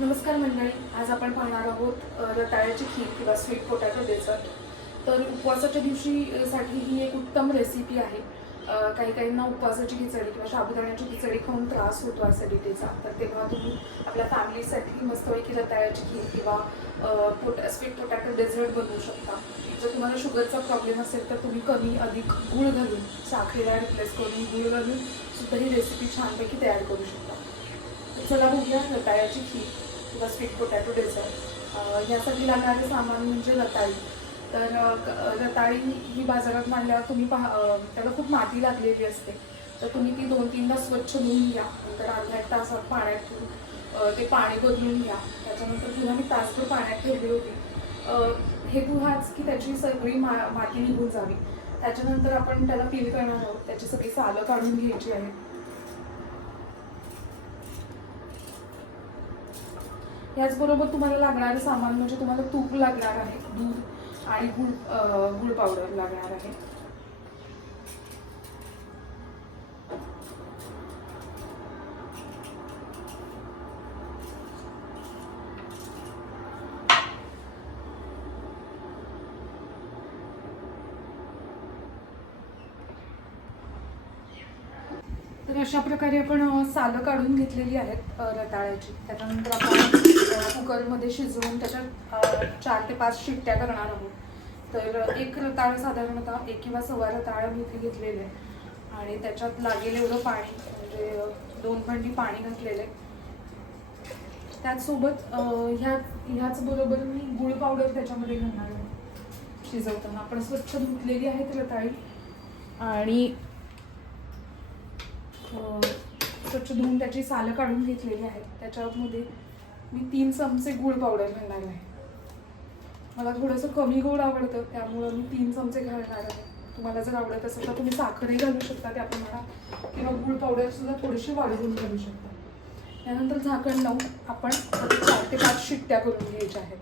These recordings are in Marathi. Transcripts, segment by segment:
नमस्कार मंडळी, आज आपण पाहणार आहोत रताळ्याची खीर किंवा स्वीट पोटॅटो डेझर्ट. तर उपवासाच्या दिवशी साठी ही एक उत्तम रेसिपी आहे. काही काहींना उपवासाची खिचडी किंवा साबुदाण्याची खिचडी खाऊन त्रास होतो ॲसिडिटीचा, तर तेव्हा तुम्ही आपल्या फॅमिलीसाठी मस्तपैकी रताळ्याची खीर किंवा स्वीट पोटॅटो डेझर्ट बनवू शकता. जर तुम्हाला शुगरचा प्रॉब्लेम असेल तर तुम्ही कमी अधिक गूळ घालून, साखरेला रिप्लेस करून गूळ घालून सुद्धा ही रेसिपी छानपैकी तयार करू शकता. चला बघूया रताळ्याची खीर किंवा स्वीट पोटॅटो डेझर्ट. यासाठी लागणारे सामान म्हणजे रताळी. तर रताळी ही बाजारात मांडल्यावर तुम्ही त्याला खूप माती लागलेली असते, तर तुम्ही ती 2-3दा स्वच्छ धुवून घ्या. नंतर अर्धा 1 तासात पाण्यात ते पाणी बदलून घ्या. त्याच्यानंतर पुन्हा मी तासभर पाण्यात ठेवली होती. हेतू हाच की त्याची सगळी माती निघून जावी. त्याच्यानंतर आपण त्याला पील करणार आहोत. त्याची सगळी सालं काढून घ्यायची आहेत. याचबरोबर तुम्हाला लागणारं सामान म्हणजे तुम्हाला तूप लागणार आहे, दूध आणि गुळ पावडर लागणार आहे. तर अशा प्रकारे आपण सालं काढून घेतलेली आहेत रताळ्याची. त्याच्यानंतर आपण कुकरमध्ये शिजवून त्याच्यात 4 ते 5 शिट्ट्या करणार आहोत. तर एक रताळ साधारणतः 1 किंवा सव्वा रताळ मी इथे घेतलेले आहे आणि त्याच्यात लागेल एवढं पाणी, म्हणजे 2 भांडी पाणी घातलेले. त्याचसोबत ह्याच बरोबर मी गुळ पावडर त्याच्यामध्ये घालणार आहे. शिजवताना आपण स्वच्छ धुतलेली आहेत रताळी आणि स्वच्छ धुवून त्याची सालं काढून घेतलेली आहेत. त्याच्यामध्ये मी 3 चमचे गूळ पावडर घालणार आहे. मला थोडंसं कमी गोड आवडतं, त्यामुळं मी 3 चमचे घालणार आहे. तुम्हाला जर आवडत असेल तर तुम्ही साखरही घालू शकता त्याप्रमाणात, किंवा गूळ पावडर सुद्धा थोडीशी वाढवून घालू शकता. त्यानंतर झाकण लावून आपण 4 ते 5 शिट्ट्या करून घ्यायच्या आहेत.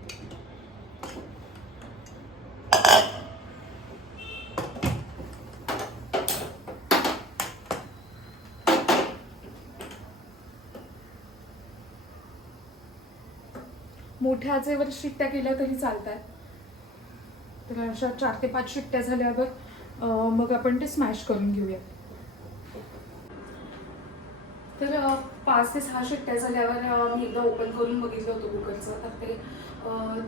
मोठ्या आचेवर शिट्ट्या केल्या तरी चालतात. तर अशा 4 ते 5 शिट्ट्या झाल्यावर मग आपण ते स्मॅश करून घेऊया. तर 5 ते 6 शिट्ट्या झाल्यावर मी एकदा ओपन करून बघितलं होतं कुकरचं, तर ते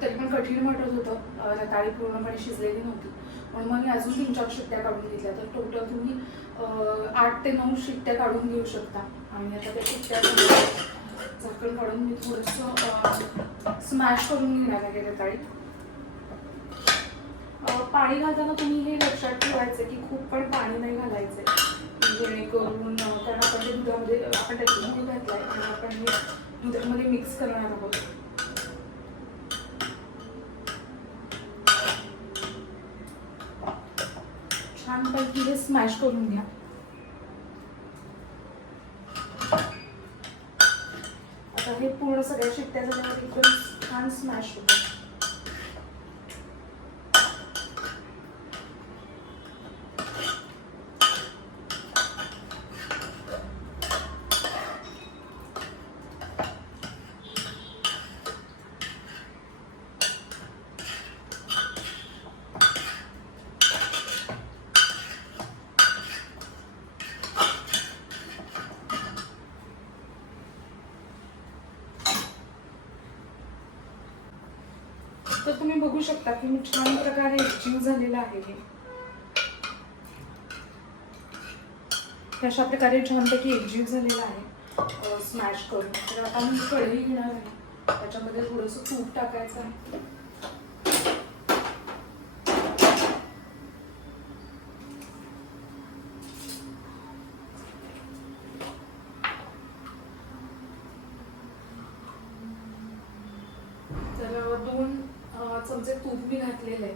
तरी पण कठीण वाटत होतं. रताळी पूर्णपणे शिजलेली नव्हती, म्हणून मग मी अजून 3-4 शिट्ट्या काढून घेतल्या. तर टोटल तुम्ही 8 ते 9 शिट्ट्या काढून घेऊ शकता. आणि आता त्या शिट्ट्या झाकण काढून मी थोडंसं स्मॅश करून घेणार आहे रताळी. पाणी घालताना तुम्ही हे लक्षात ठेवायचं की खूप पण पाणी नाही घालायचं, जेणेकरून कारण आपण ते दुधामध्ये आपण त्याची दूध घातलाय आणि आपण हे दुधामध्ये मिक्स करणार आहोत. छानपैकी हे स्मॅश करून घ्या. आता हे पूर्ण सगळ्या शिट्ट्या झाल्यावर एकदम छान स्मॅश होतं. तर तुम्ही बघू शकता की मी छान प्रकारे एकजीव झालेला आहे. हे अशा प्रकारे छानपैकी एकजीव झालेला आहे स्मॅश करून. तर आता मी कढई घेणार आहे, त्याच्यामध्ये थोडंसं तूप टाकायचं आहे. तर 2 चमचे तूप मी घातलेले आहे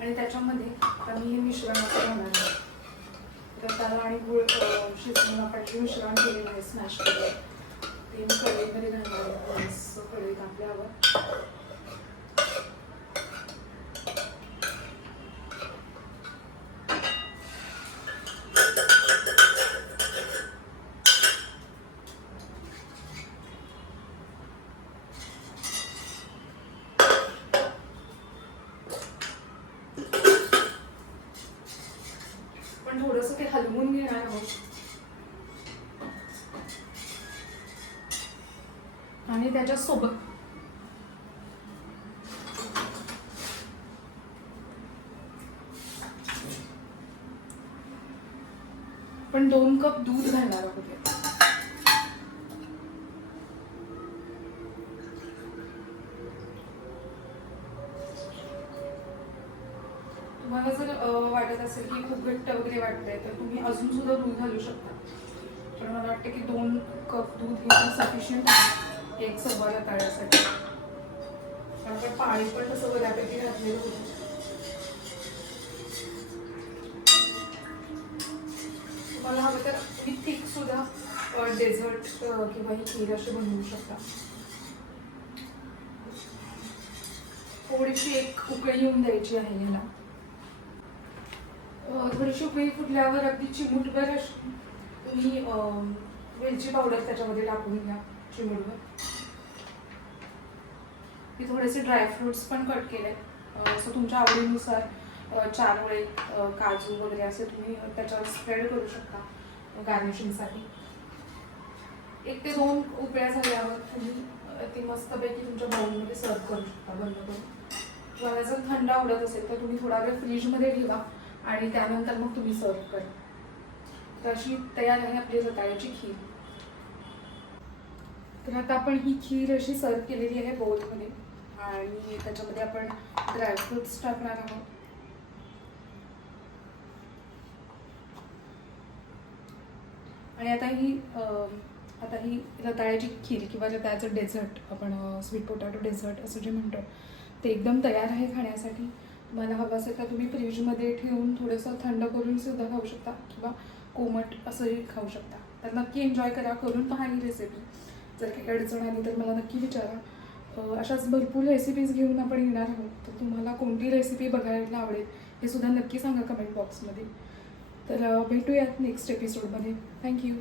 आणि त्याच्यामध्ये आता मी हे मिश्रण घालणार आहे. रताळा आणि गूळ शिजवून आपण हे मिश्रण केलेलं आहे स्मॅश केलं, ते मी कढईमध्ये घालणार आहे. कढई टाकल्यावर आणि त्याच्यासोबत पण 2 कप दूध घालणार आहोत. तुम्हाला जर वाटत असेल की खूप घट्ट वगैरे वाटतंय तर तुम्ही अजून सुद्धा दूध घालू शकता, पण मला वाटतं की 2 कप दूध हे सफिशियंट आहे एक सव्वा रताळ्यासाठी. कारण आपण पाणी पण तसं बऱ्यापैकी घातलेलं होतं. तुम्हाला हवं तर ही थिक सुद्धा डेझर्ट किंवा ही खीर अशी बनवू शकता. थोडीशी एक उकळी येऊन द्यायची आहे याला. थोडीशी उकळी फुटल्यावर अगदी चिमूटभर तुम्ही वेलची पावडर त्याच्यामध्ये टाकून घ्या, चिमूटभर. मी थोडेसे ड्रायफ्रुट्स पण कट केले, सो तुमच्या आवडीनुसार 4 वेळे काजू वगैरे असे तुम्ही त्याच्यावर स्प्रेड करू शकता गार्निशिंगसाठी. 1 ते 2 उकळ्या झाल्यावर तुम्ही ती मस्तपैकी तुमच्या बाउलमध्ये सर्व करू शकता बंद करून. तुम्हाला जर थंड आवडत असेल तर तुम्ही थोडा वेळ फ्रीजमध्ये ठेवा आणि त्यानंतर मग तुम्ही सर्व करा. तर अशी तयार आहे आपली रताळ्याची खीर. तर आता आपण ही खीर अशी सर्व केलेली आहे बाउलमध्ये आणि त्याच्यामध्ये आपण ड्रायफ्रुट्स टाकणार आहोत. आणि आता ही रताळ्याची खीर किंवा रताळ्याचं डेझर्ट, आपण स्वीट पोटॅटो डेझर्ट असं जे म्हणतो, ते एकदम तयार आहे खाण्यासाठी. मला हवं असेल तर तुम्ही फ्रीजमध्ये ठेवून थोडंसं थंड करून सुद्धा खाऊ शकता किंवा कोमट असंही खाऊ शकता. तर नक्की एन्जॉय करा, करून पहा ही रेसिपी. जर काही अडचण आली तर मला नक्की विचारा. अशाच भरपूर रेसिपीज घेऊन आपण येणार आहोत. तर तुम्हाला कोणती रेसिपी बघायला आवडेल हे सुद्धा नक्की सांगा कमेंट बॉक्समध्ये. तर भेटूयात नेक्स्ट एपिसोडमध्ये. थँक्यू.